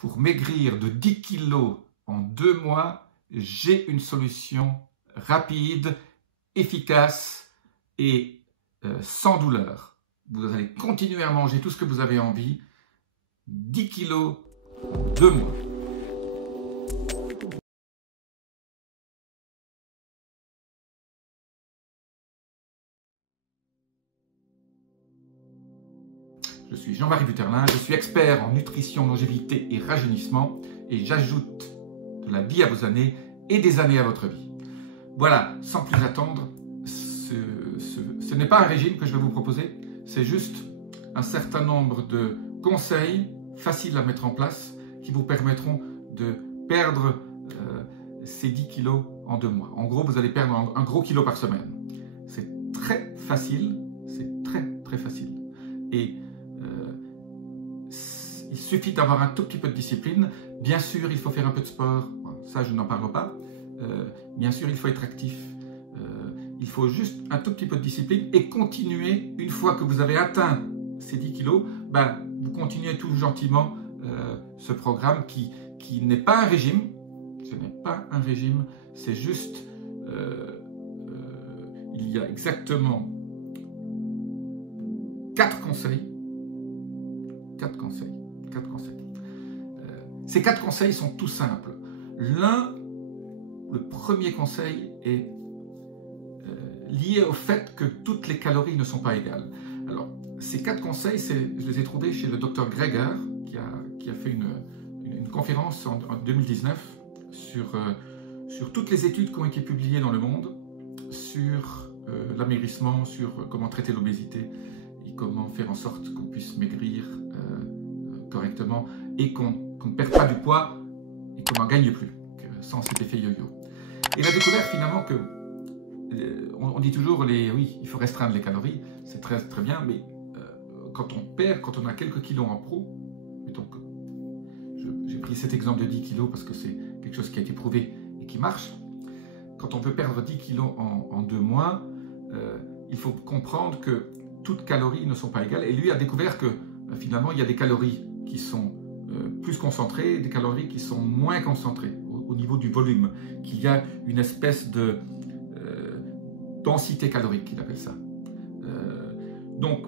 pour maigrir de 10 kilos en 2 mois, j'ai une solution rapide, efficace et sans douleur. Vous allez continuer à manger tout ce que vous avez envie, 10 kilos en 2 mois. Je suis Jean-Marie Buterlin, je suis expert en nutrition, longévité et rajeunissement et j'ajoute de la vie à vos années et des années à votre vie. Voilà, sans plus attendre, ce n'est pas un régime que je vais vous proposer, c'est juste un certain nombre de conseils faciles à mettre en place qui vous permettront de perdre ces 10 kilos en 2 mois. En gros, vous allez perdre un gros kilo par semaine. C'est très facile, c'est très facile. Et il suffit d'avoir un tout petit peu de discipline. Bien sûr, il faut faire un peu de sport. Ça, je n'en parle pas. Bien sûr, il faut être actif. Il faut juste un tout petit peu de discipline et continuer. Une fois que vous avez atteint ces 10 kilos, vous continuez tout gentiment ce programme qui n'est pas un régime. Ce n'est pas un régime. C'est juste... il y a exactement 4 conseils. 4 conseils. Ces 4 conseils sont tout simples. Le premier conseil est lié au fait que toutes les calories ne sont pas égales. Alors, ces 4 conseils, je les ai trouvés chez le Dr Greger, qui a fait une conférence en 2019 sur toutes les études qui ont été publiées dans le monde, sur l'amaigrissement, sur comment traiter l'obésité et comment faire en sorte qu'on puisse maigrir correctement et qu'on ne perde pas du poids et qu'on n'en gagne plus, sans cet effet yo-yo. Et il a découvert finalement que, on dit toujours, oui, il faut restreindre les calories, c'est très bien, mais quand on a quelques kilos en pro, mettons que j'ai pris cet exemple de 10 kilos parce que c'est quelque chose qui a été prouvé et qui marche, quand on peut perdre 10 kilos en 2 mois, il faut comprendre que toutes calories ne sont pas égales, et lui a découvert que finalement il y a des calories qui sont plus concentrées, des calories qui sont moins concentrées au niveau du volume, qu'il y a une espèce de densité calorique, il appelle ça. Donc,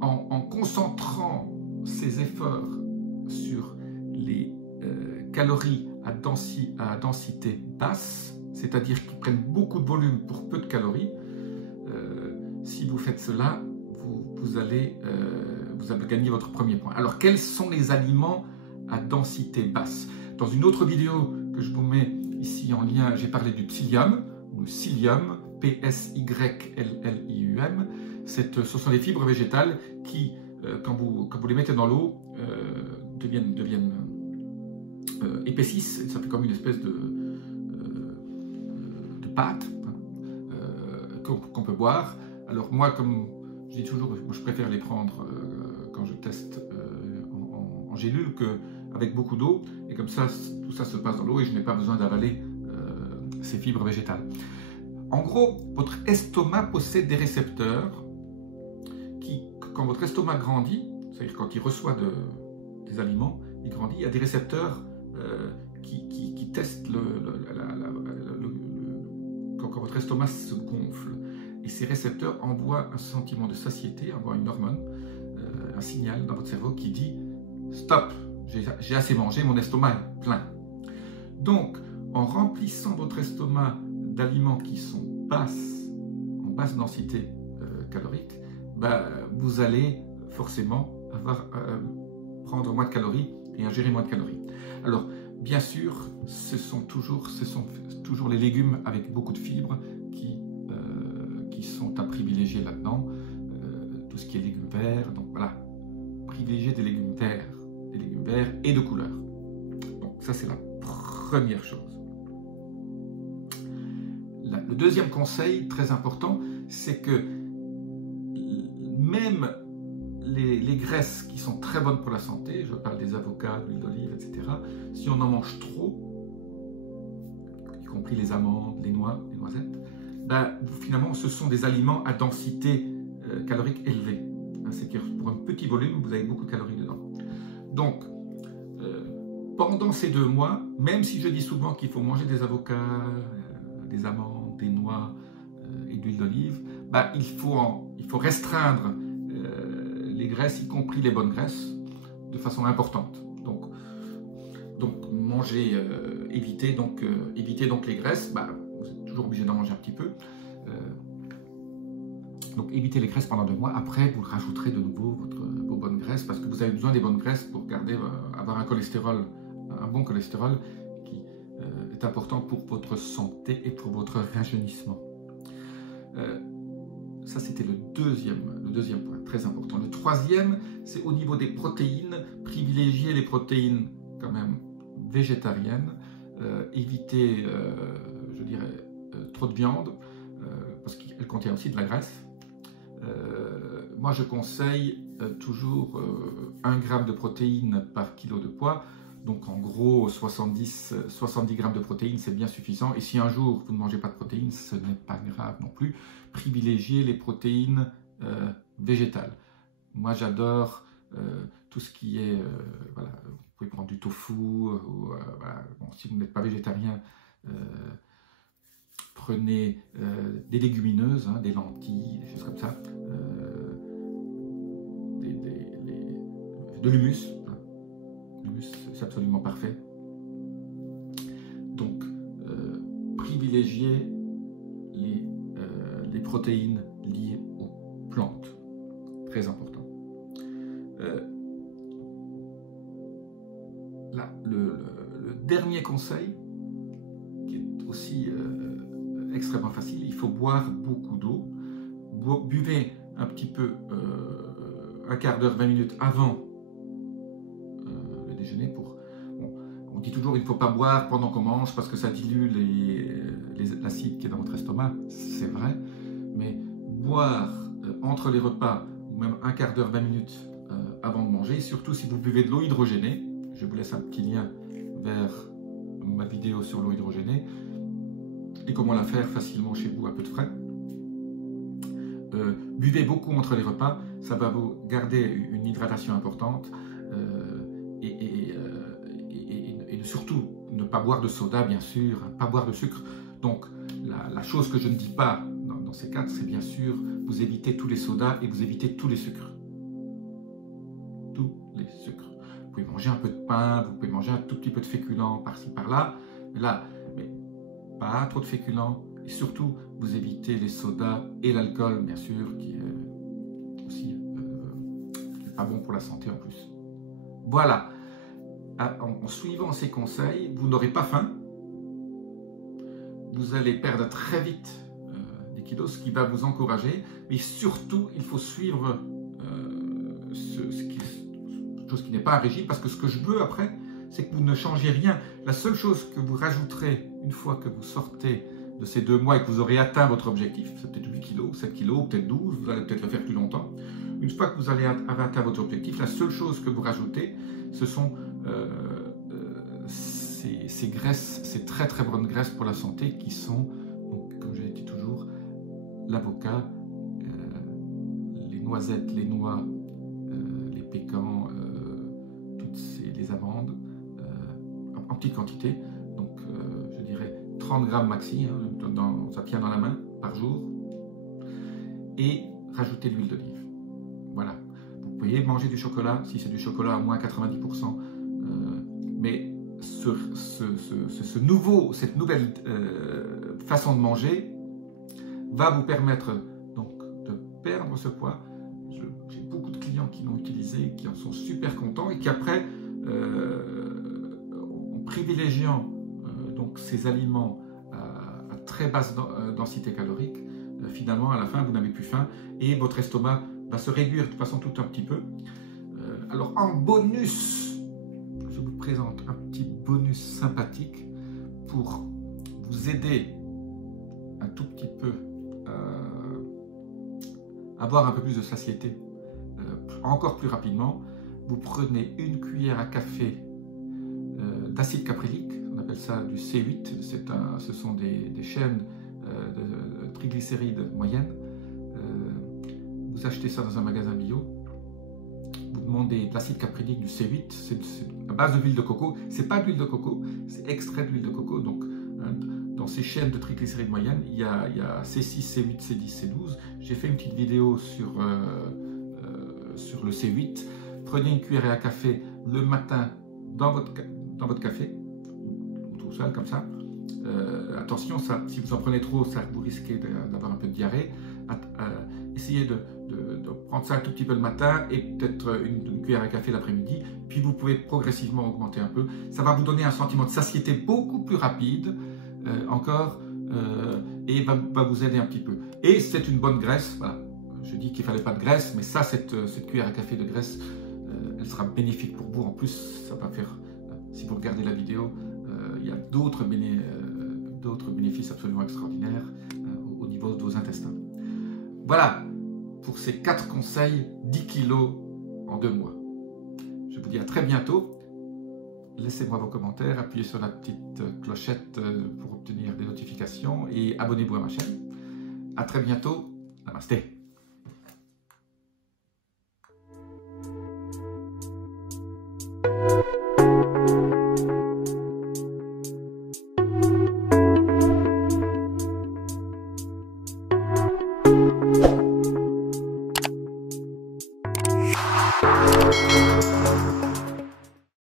en concentrant ses efforts sur les calories à densité basse, c'est-à-dire qui prennent beaucoup de volume pour peu de calories, si vous faites cela, vous allez gagner votre premier point. Alors, quels sont les aliments à densité basse? Dans une autre vidéo que je vous mets ici en lien, j'ai parlé du psyllium, ou psyllium, P-S-Y-L-L-I-U-M. Ce sont des fibres végétales qui, quand vous les mettez dans l'eau, deviennent épaississent. Ça fait comme une espèce de pâte qu'on peut boire. Alors moi, comme je dis toujours, je préfère les prendre quand je teste en gélule qu'avec beaucoup d'eau. Et comme ça, tout ça se passe dans l'eau et je n'ai pas besoin d'avaler ces fibres végétales. En gros, votre estomac possède des récepteurs qui, quand votre estomac grandit, c'est-à-dire quand il reçoit des aliments, il grandit, il y a des récepteurs qui testent quand votre estomac se gonfle. Et ces récepteurs envoient un sentiment de satiété, envoient une hormone, un signal dans votre cerveau qui dit « Stop, j'ai assez mangé, mon estomac est plein ». Donc, en remplissant votre estomac d'aliments qui sont en basse densité calorique, vous allez forcément prendre moins de calories et ingérer moins de calories. Alors, bien sûr, ce sont toujours les légumes avec beaucoup de fibres qui sont à privilégier là-dedans. Tout ce qui est légumes verts, donc voilà, privilégier des légumes verts et de couleur. Donc ça, c'est la première chose. Le deuxième conseil, très important, c'est que même les graisses qui sont très bonnes pour la santé, je parle des avocats, de l'huile d'olive, etc., si on en mange trop, y compris les amandes, les noix, les noisettes, finalement, ce sont des aliments à densité calorique élevée. C'est-à-dire pour un petit volume, vous avez beaucoup de calories dedans. Donc, pendant ces 2 mois, même si je dis souvent qu'il faut manger des avocats, des amandes, des noix et de l'huile d'olive, bah, il faut restreindre les graisses, y compris les bonnes graisses, de façon importante. Donc manger, éviter donc les graisses, bah, vous êtes toujours obligé d'en manger un petit peu. Donc évitez les graisses pendant 2 mois. Après, vous rajouterez de nouveau vos bonnes graisses parce que vous avez besoin des bonnes graisses pour avoir un bon cholestérol qui est important pour votre santé et pour votre rajeunissement. Ça, c'était le deuxième point, très important. Le troisième, c'est au niveau des protéines. Privilégiez les protéines quand même végétariennes. Évitez, je dirais, trop de viande parce qu'elle contient aussi de la graisse. Moi, je conseille toujours 1 gramme de protéines par kilo de poids. Donc, en gros, 70 grammes de protéines, c'est bien suffisant. Et si un jour, vous ne mangez pas de protéines, ce n'est pas grave non plus. Privilégiez les protéines végétales. Moi, j'adore tout ce qui est... voilà, vous pouvez prendre du tofu. Voilà. Bon, si vous n'êtes pas végétarien, prenez des légumineuses, hein, des lentilles, des choses comme ça. De l'humus. L'humus, c'est absolument parfait. Donc, privilégiez les protéines liées aux plantes. Très important. Là, le dernier conseil, qui est aussi extrêmement facile, il faut boire beaucoup d'eau. Buvez un petit peu, un quart d'heure, 20 minutes avant le déjeuner. On dit toujours qu'il ne faut pas boire pendant qu'on mange parce que ça dilue l'acide qui est dans votre estomac, c'est vrai, mais boire entre les repas ou même un quart d'heure, 20 minutes avant de manger, surtout si vous buvez de l'eau hydrogénée. Je vous laisse un petit lien vers ma vidéo sur l'eau hydrogénée et comment la faire facilement chez vous à peu de frais. Buvez beaucoup entre les repas, ça va vous garder une hydratation importante et surtout ne pas boire de soda, bien sûr, pas boire de sucre. Donc la chose que je ne dis pas dans ces cas, c'est bien sûr vous évitez tous les sodas et vous évitez tous les sucres. Tous les sucres. Vous pouvez manger un peu de pain, vous pouvez manger un tout petit peu de féculents par-ci par-là, mais pas trop de féculents. Et surtout, vous évitez les sodas et l'alcool, bien sûr, qui est aussi pas bon pour la santé en plus. Voilà. En suivant ces conseils, vous n'aurez pas faim. Vous allez perdre très vite des kilos, ce qui va vous encourager. Mais surtout, il faut suivre chose qui n'est pas un régime, parce que ce que je veux après, c'est que vous ne changez rien. La seule chose que vous rajouterez une fois que vous sortez de ces 2 mois et que vous aurez atteint votre objectif, c'est peut-être 8 kg, 7 kg, peut-être 12, vous allez peut-être le faire plus longtemps. Une fois que vous allez avoir atteint votre objectif, la seule chose que vous rajoutez, ce sont ces graisses, ces très très bonnes graisses pour la santé qui sont, donc, comme je l'ai dit toujours, l'avocat, les noisettes, les noix, les pécans, les amandes, en petite quantité. Donc je dirais 30 grammes maxi, hein, ça tient dans la main par jour. Et rajouter l'huile d'olive. Voilà. Vous pouvez manger du chocolat, si c'est du chocolat à moins 90%, mais cette nouvelle façon de manger va vous permettre donc de perdre ce poids. J'ai beaucoup de clients qui l'ont utilisé, qui en sont super contents et qui après, en privilégiant donc ces aliments à très basse densité calorique, finalement à la fin vous n'avez plus faim et votre estomac va se réduire de toute façon tout un petit peu. Alors en bonus, je vous présente un petit bonus sympathique pour vous aider un tout petit peu à avoir un peu plus de satiété encore plus rapidement. Vous prenez une cuillère à café d'acide caprylique, on appelle ça du C8, ce sont des chaînes de triglycérides moyennes. Vous achetez ça dans un magasin bio vous demandez de l'acide caprinique du C8, c'est à base de l'huile de coco. C'est pas de l'huile de coco, c'est extrait de l'huile de coco. Donc, dans ces chaînes de triglycérides moyennes, il y a C6, C8, C10, C12. J'ai fait une petite vidéo sur le C8. Prenez une cuillerée à café le matin dans votre café, ou tout seul comme ça. Attention, si vous en prenez trop, vous risquez d'avoir un peu de diarrhée. Essayez de prendre ça un tout petit peu le matin et peut-être une cuillère à café l'après-midi. Puis vous pouvez progressivement augmenter un peu. Ça va vous donner un sentiment de satiété beaucoup plus rapide encore et va vous aider un petit peu. Et c'est une bonne graisse. Voilà. Je dis qu'il ne fallait pas de graisse, mais ça, cette cuillère à café de graisse, elle sera bénéfique pour vous. En plus, ça va faire, si vous regardez la vidéo, il y a d'autres bénéfices absolument extraordinaires au niveau de vos intestins. Voilà pour ces 4 conseils, 10 kilos en 2 mois. Je vous dis à très bientôt. Laissez-moi vos commentaires, appuyez sur la petite clochette pour obtenir des notifications et abonnez-vous à ma chaîne. À très bientôt. Namasté.